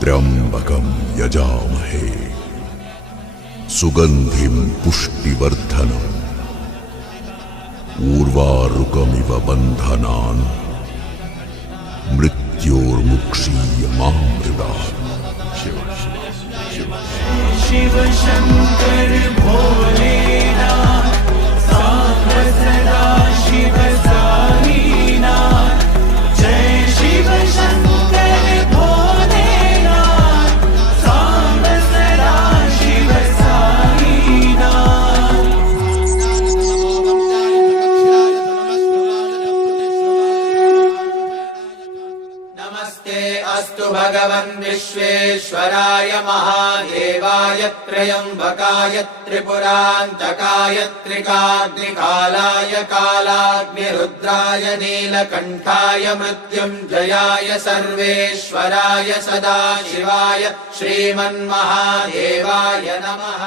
त्र्यंबकं यजामहे सुगंधिं पुष्टिवर्धनम् ऊर्वारुकमिव बन्धनान् मृत्योर्मुक्षीयमामृतात्। शिव शंकर भोलेनाथ सांब सदा शिव साईनाथ। जय शिव शंकर भोलेनाथ सांब सदा शिव साईनाथ। नमस्ते अस्तु भगवन् विश्वेश्वराय महादेवाय त्र्यंबकाय त्रिपुरान्तकाय त्रिकाग्निकालाय कालाग्निरुद्राय नीलकण्ठाय मृत्युञ्जयाय सर्वेश्वराय सदाशिवाय श्रीमन्महादेवाय नमः।